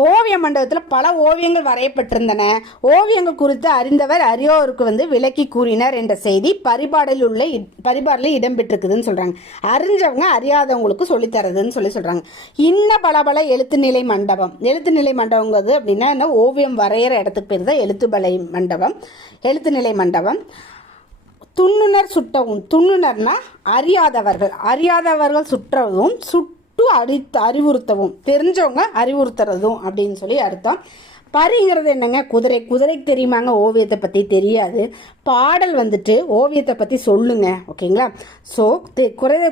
ஓவிய மண்டபத்தில் பல ஓவியங்கள் வரையப்பட்டிருந்தன. ஓவியங்கள் குறித்து அறிந்தவர் அறியோருக்கு வந்து விளக்கி கூறினர் என்ற செய்தி பரிபாடலில் இடம்பெற்றிருக்குதுன்னு சொல்கிறாங்க. அறிஞ்சவங்க அறியாதவங்களுக்கு சொல்லித்தரதுன்னு சொல்லி சொல்கிறாங்க. இன்ன பல எழுத்துநிலை மண்டபங்கிறது அப்படின்னா என்ன, ஓவியம் வரைகிற இடத்துக்கு பேர் தான் எழுத்துநிலை மண்டபம். துண்ணுனர் சுட்டவும், துண்ணுனர்னா அறியாதவர்கள் சுற்றவும், அறிவுறுத்தவும், தெரிஞ்சவங்க அறிவுறுத்துறதும் அப்படின்னு சொல்லி அர்த்தம். பரிங்கிறது என்னங்க, குதிரைக்கு தெரியுமாங்க, ஓவியத்தை பற்றி தெரியாது. பாடல் வந்துட்டு ஓவியத்தை பற்றி சொல்லுங்க. ஓகேங்களா. ஸோ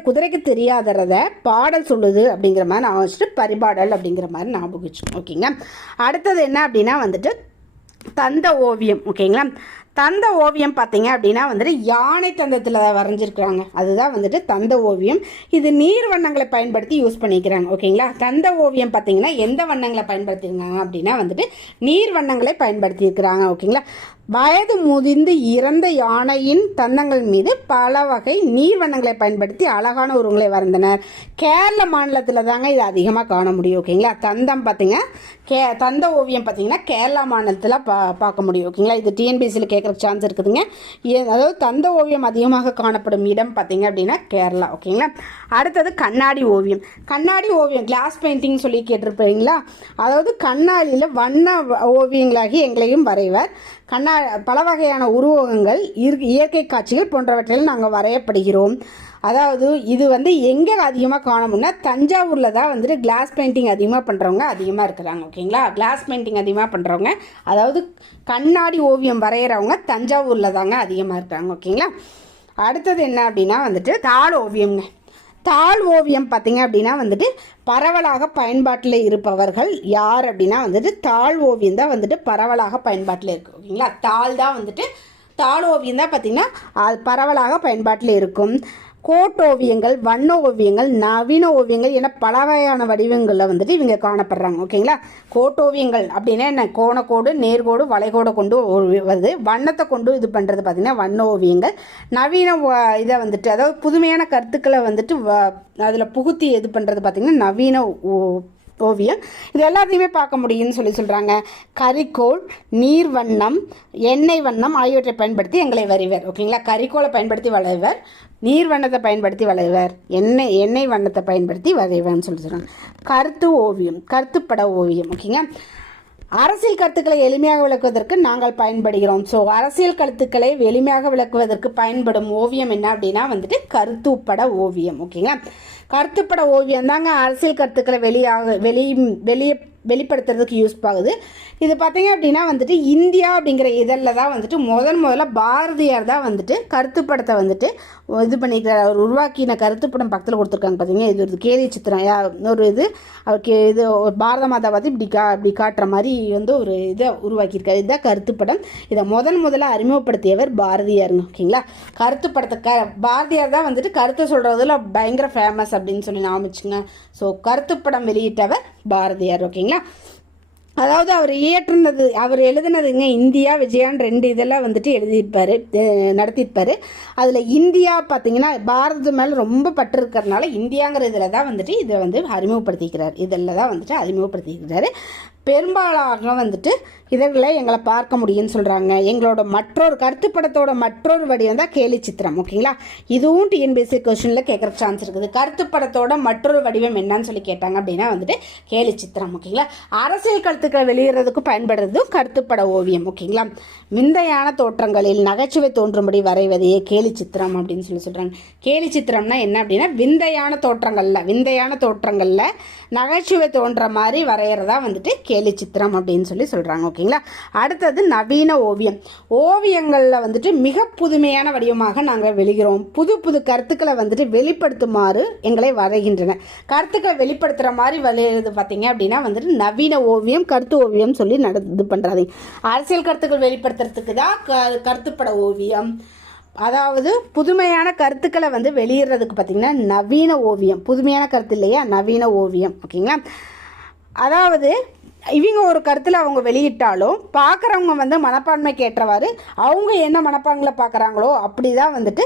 குதிரைக்கு தெரியாதறத பாடல் சொல்லுது அப்படிங்கிற மாதிரி நான் வச்சுட்டு பரிபாடல் அப்படிங்கிற மாதிரி ஞாபகம் வச்சுக்கோங்க. ஓகேங்களா. அடுத்தது என்ன அப்படின்னா வந்துட்டு தந்த ஓவியம். ஓகேங்களா. தந்த ஓவியம் பார்த்தீங்க அப்படின்னா வந்துட்டு யானை தந்தத்தில் வரைஞ்சிருக்கிறாங்க, அதுதான் வந்துட்டு தந்த ஓவியம். இது நீர் வண்ணங்களை பயன்படுத்தி யூஸ் பண்ணிக்கிறாங்க. ஓகேங்களா. தந்த ஓவியம் பார்த்தீங்கன்னா எந்த வண்ணங்களை பயன்படுத்தியிருக்காங்க அப்படின்னா வந்துட்டு நீர் வண்ணங்களை பயன்படுத்தியிருக்கிறாங்க. ஓகேங்களா. வயது முதிர்ந்து இறந்த யானையின் தந்தங்கள் மீது பல வகை நீர் வண்ணங்களை பயன்படுத்தி அழகான உருவங்களை வரைந்தனர். கேரள மாநிலத்தில் தாங்க இது அதிகமாக காண முடியும். ஓகேங்களா. தந்தம் பார்த்தீங்க தந்த ஓவியம் பார்த்தீங்கன்னா கேரளா மாநிலத்தில் பார்க்க முடியும். ஓகேங்களா. இது டிஎன்பிஎஸ்சியில் கேட்குறக்கு சான்ஸ் இருக்குதுங்க. அதாவது தந்த ஓவியம் அதிகமாக காணப்படும் இடம் பார்த்தீங்க அப்படின்னா கேரளா. ஓகேங்களா. அடுத்தது கண்ணாடி ஓவியம் கிளாஸ் பெயிண்டிங் சொல்லி கேட்டிருப்பீங்களா. அதாவது கண்ணாடியில் வண்ண ஓவியங்களாகி எங்களையும் வரைவர். பல வகையான உருவகங்கள், இயற்கை காட்சிகள் போன்றவற்றில் நாங்கள் வரையப்படுகிறோம். அதாவது இது வந்து எங்கே அதிகமாக காணமுன்னா தஞ்சாவூரில் தான் வந்துட்டு கிளாஸ் பெயிண்டிங் அதிகமாக பண்ணுறவங்க அதிகமாக இருக்கிறாங்க. ஓகேங்களா. கிளாஸ் பெயிண்டிங் அதிகமாக பண்ணுறவங்க, அதாவது கண்ணாடி ஓவியம் வரைகிறவங்க தஞ்சாவூரில் தாங்க அதிகமாக இருக்காங்க. ஓகேங்களா. அடுத்தது என்ன அப்படின்னா வந்துட்டு தாள் ஓவியம் பார்த்தீங்க அப்படின்னா வந்துட்டு பரவலாக பயன்பாட்டில் இருப்பவர்கள் யார் அப்படின்னா வந்துட்டு தாள் ஓவியம் தான் வந்துட்டு பரவலாக பயன்பாட்டில் இருக்குது. ஓகேங்களா. தாள் தான் வந்துட்டு தாள் ஓவியம் தான் பார்த்திங்கன்னா அது பரவலாக பயன்பாட்டில் இருக்கும். கோட்டோவியங்கள், வண்ண ஓவியங்கள், நவீன ஓவியங்கள் என பல வகையான வடிவங்களில் வந்துட்டு இவங்க காணப்படுறாங்க. ஓகேங்களா. கோட்டோவியங்கள் அப்படின்னா என்ன, கோணக்கோடு, நேர்கோடு, வளைகோடை கொண்டு வருது. வண்ணத்தை கொண்டு இது பண்ணுறது பார்த்திங்கன்னா வண்ண ஓவியங்கள். நவீன இதை வந்துட்டு அதாவது புதுமையான கருத்துக்களை வந்துட்டு அதில் புகுத்தி இது பண்ணுறது பார்த்திங்கன்னா நவீன ஓவியம். இது எல்லாத்தையுமே பார்க்க முடியும்னு சொல்கிறாங்க. கரிக்கோல், நீர் வண்ணம், எண்ணெய் வண்ணம் ஆகியவற்றை பயன்படுத்தி எங்களை வரைவர். ஓகேங்களா. கரிக்கோலை பயன்படுத்தி வரைவர், நீர் வண்ணத்தை பயன்படுத்தி வரைவர், எண்ணெய் வண்ணத்தை பயன்படுத்தி வரைவர்னு சொல்கிறாங்க. கருத்து ஓவியம், கருத்துப்பட ஓவியம். ஓகேங்க. அரசியல் கருத்துக்களை எளிமையாக விளக்குவதற்கு நாங்கள் பயன்படுகிறோம். ஸோ அரசியல் கருத்துக்களை எளிமையாக விளக்குவதற்கு பயன்படும் ஓவியம் என்ன அப்படின்னா வந்துட்டு கருத்துப்பட ஓவியம். ஓகேங்களா. கருத்துப்பட ஓவியம் தாங்க அரசியல் கருத்துக்களை வெளிப்படுத்துறதுக்கு யூஸ் ஆகுது. இது பார்த்தீங்க அப்படின்னா வந்துட்டு இந்தியா அப்படிங்கிற இதழில் தான் வந்துட்டு முதல்ல பாரதியார் தான் வந்துட்டு கருத்துப்படத்தை வந்துட்டு இது பண்ணிக்கிறார். அவர் உருவாக்கின கருத்துப்படம் பக்கத்தில் கொடுத்துருக்காங்க பார்த்தீங்கன்னா. இது ஒரு கேலி சித்திரம் ஒரு இது அவருக்கு இது பாரத மாதா பார்த்து இப்படி காட்டுற மாதிரி வந்து ஒரு இதை உருவாக்கியிருக்காரு. இதுதான் கருத்துப்படம். இதை முதல்ல அறிமுகப்படுத்தியவர் பாரதியாருங்க. ஓகேங்களா. கருத்துப்படத்தை பாரதியார் தான் வந்துட்டு கருத்தை சொல்கிறதுல பயங்கர ஃபேமஸ் அப்படின்னு சொல்லி நாமிச்சுங்க. ஸோ கருத்துப்படம் வெளியிட்டவர் பாரதியார். ஓகேங்களா. அதாவது அவர் எழுதுனதுங்க இந்தியா விஜயான் 2 இதெல்லாம் வந்துட்டு நடத்தியிருப்பார். அதில் இந்தியா பார்த்தீங்கன்னா பாரத மேலே ரொம்ப பற்று இருக்கிறதுனால இந்தியாங்கிற இதில் தான் வந்துட்டு இதை வந்து அறிமுகப்படுத்திக்கிறாரு. பெரும்பாலாக வந்துட்டு இதழ்களை எங்களை பார்க்க முடியும்னு சொல்கிறாங்க. எங்களோட மற்றொரு கருத்துப்படத்தோட மற்றொரு வடிவம் தான் கேலி சித்திரம். ஓகேங்களா. இதுவும் டிஎன்பிஎஸ்சி கொஸ்டினில் கேட்குற சான்ஸ் இருக்குது. கருத்துப்படத்தோட மற்றொரு வடிவம் என்னன்னு சொல்லி கேட்டாங்க அப்படின்னா வந்துட்டு கேலி சித்திரம். ஓகேங்களா. அரசியல் கருத்துக்களை வெளியிடுறதுக்கு பயன்படுறதும் கருத்துப்பட ஓவியம். ஓகேங்களா. விந்தையான தோற்றங்களில் நகைச்சுவை தோன்றும்படி வரைவதையே கேலி சித்திரம் அப்படின்னு சொல்கிறாங்க. கேலி சித்திரம்னா என்ன அப்படின்னா விந்தையான தோற்றங்களில் நகைச்சுவை தோன்ற மாதிரி வரைகிறதா வந்துட்டு கேலி சித்திரம் அப்படின்னு சொல்கிறாங்க. ஓகேங்களா. அடுத்தது நவீன ஓவியம். ஓவியங்களில் வந்துட்டு மிக புதுமையான வடிவமாக நாங்கள் வெளிகிறோம். புது கருத்துக்களை வந்துட்டு வெளிப்படுத்துமாறு எங்களை வரைகின்றன. கருத்துக்களை வெளிப்படுத்துகிற மாதிரி வரைகிறது பார்த்தீங்க அப்படின்னா வந்துட்டு நவீன ஓவியம், கருத்து ஓவியம் சொல்லி இது பண்ணுறாங்க. அரசியல் கருத்துக்கள் வெளிப்படுத்துறதுக்கு தான் கருத்துப்பட ஓவியம். அதாவது புதுமையான கருத்துக்களை வந்து வெளியிடுறதுக்கு பார்த்திங்கன்னா நவீன ஓவியம். புதுமையான கருத்து இல்லையா, நவீன ஓவியம். ஓகேங்களா. அதாவது இவங்க ஒரு கருத்தில் அவங்க வெளியிட்டாலும் பார்க்குறவங்க வந்து மனப்பான்மைக்கு ஏற்றவாறு அவங்க என்ன மனப்பான்மையில் பார்க்குறாங்களோ அப்படி தான் வந்துட்டு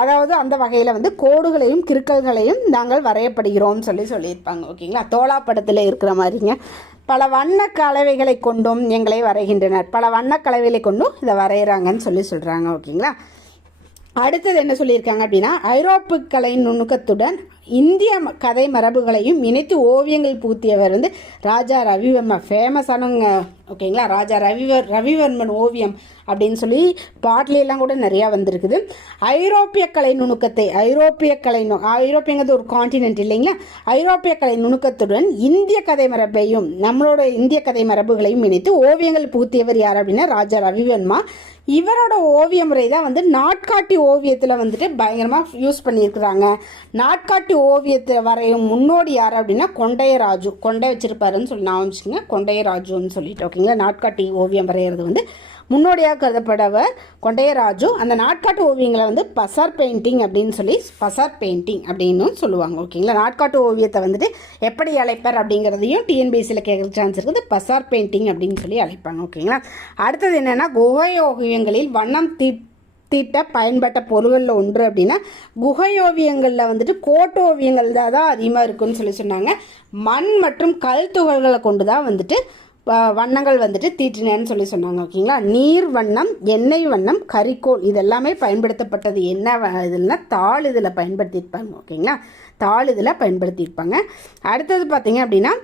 அதாவது அந்த வகையில் வந்து கோடுகளையும் கிறுக்கல்களையும் நாங்கள் வரையப்படுகிறோம் சொல்லியிருப்பாங்க. ஓகேங்களா. தோளா படத்தில் இருக்கிற மாதிரிங்க. பல வண்ண கலவைகளை கொண்டும் எங்களை வரைகின்றனர். பல வண்ண கலவைகளை கொண்டும் இதை வரைகிறாங்கன்னு சொல்கிறாங்க. ஓகேங்களா. அடுத்தது என்ன சொல்லியிருக்காங்க அப்படின்னா ஐரோப்பு கலை நுணுக்கத்துடன் இந்திய கதை மரபுகளையும் இணைத்து ஓவியங்கள் புகுத்தியவர் வந்து ராஜா ரவிவர்மன். ஃபேமஸானவங்க. ஓகேங்களா. ராஜா ரவிவர்மன் ஓவியம் அப்படின்னு சொல்லி பாட்டிலெல்லாம் கூட நிறையா வந்திருக்குது. ஐரோப்பிய கலை நுணுக்கத்தை ஐரோப்பியங்கிறது ஒரு கான்டினென்ட் இல்லைங்களா. ஐரோப்பிய கலை நுணுக்கத்துடன் இந்திய கதை மரபையும் நம்மளோட இந்திய கதை மரபுகளையும் இணைத்து ஓவியங்கள் புகுத்தியவர் யார் அப்படின்னா ராஜா ரவிவர்மா. இவரோட ஓவிய முறை தான் வந்து நாட்காட்டி ஓவியத்தில் வந்துட்டு பயங்கரமாக யூஸ் பண்ணியிருக்கிறாங்க. நாட்காட்டி ஓவியத்தை வரையும் முன்னோடி யார் அப்படின்னா கொண்டையராஜு. கொண்டை வச்சிருப்பாருன்னு சொல்லி நான் வச்சுக்கோங்க, கொண்டையராஜுன்னு சொல்லிட்டு. ஓகேங்களா. நாட்காட்டி ஓவியம் வரைகிறது வந்து முன்னோடியாக கருதப்படவர் கொண்டையராஜு. அந்த நாட்காட்டு ஓவியங்களை வந்து பசார் பெயிண்டிங் அப்படின்னு சொல்லுவாங்க. ஓகேங்களா. நாட்காட்டு ஓவியத்தை வந்துட்டு எப்படி அழைப்பார் அப்படிங்கிறதையும் டிஎன்பிஎஸ்சியில் கேட்குற சான்ஸ் இருக்குது. பசார் பெயிண்டிங் அப்படின்னு சொல்லி அழைப்பாங்க. ஓகேங்களா. அடுத்தது என்னென்னா குகை ஓவியங்களில் வண்ணம் தீட்ட பயன்பட்ட பொருள்களில் ஒன்று அப்படின்னா குகையோவியங்களில் வந்துட்டு கோட்டோவியங்கள் தான் அதிகமாக இருக்குன்னு சொன்னாங்க. மண் மற்றும் கல் துகள்களை கொண்டு தான் வந்துட்டு வண்ணங்கள் வந்துட்டு தீட்டினேன்னு சொன்னாங்க. ஓகேங்களா. நீர் வண்ணம், எண்ணெய் வண்ணம், கரிக்கோல் இதெல்லாமே பயன்படுத்தப்பட்டது என்ன இதுன்னா தாள் இதில் பயன்படுத்தியிருப்பாங்க. ஓகேங்களா. தாள் இதில் பயன்படுத்தியிருப்பாங்க. அடுத்தது பார்த்தீங்க அப்படின்னா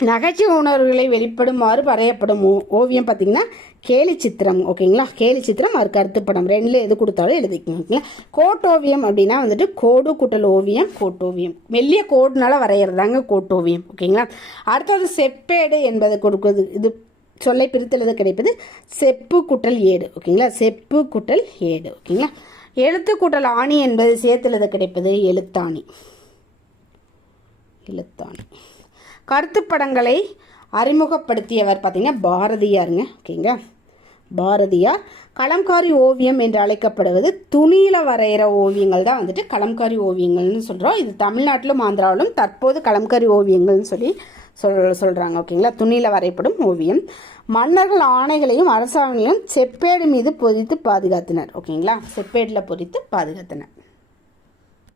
நகைச்சுவை உணர்வுகளை வெளிப்படுமாறு வரையப்படும் ஓவியம் பார்த்திங்கன்னா கேலி சித்திரம். ஓகேங்களா. கேலி சித்திரம் அது கருத்துப்படம் ரெண்டில் எது கொடுத்தாலும் எழுதிக்கணும். ஓகேங்களா. கோட்டோவியம் அப்படின்னா வந்துட்டு கோடு கூட்டல் ஓவியம், கோட்டோவியம். மெல்லிய கோடுனால வரைகிறதாங்க கோட்டோவியம். ஓகேங்களா. அடுத்தது செப்பேடு என்பது கொடுக்குறது. இது சொல்லை பிரித்தெழுத கிடைப்பது செப்பு கூட்டல் ஏடு. ஓகேங்களா. செப்பு கூட்டல் ஏடு. ஓகேங்களா. எழுத்து கூட்டல் ஆணி என்பது சேர்த்தெழுத கிடைப்பது எழுத்தாணி. கருத்துப்படங்களை அறிமுகப்படுத்தியவர் பார்த்திங்கன்னா பாரதியாருங்க. ஓகேங்க. பாரதியார். கலம்காரி ஓவியம் என்று அழைக்கப்படுவது துணியில் வரைகிற ஓவியங்கள் தான் வந்துட்டு கலம்காரி ஓவியங்கள்னு சொல்கிறோம். இது தமிழ்நாட்டிலும் ஆந்திராவிலும் தற்போது கலம்காரி ஓவியங்கள்னு சொல்லி சொல்கிறாங்க. ஓகேங்களா, துணியில் வரையப்படும் ஓவியம். மன்னர்கள் ஆணைகளையும் அரசாணைகளையும் செப்பேடு மீது பொறித்து பாதுகாத்தனர். ஓகேங்களா, செப்பேடில் பொறித்து பாதுகாத்தனர்.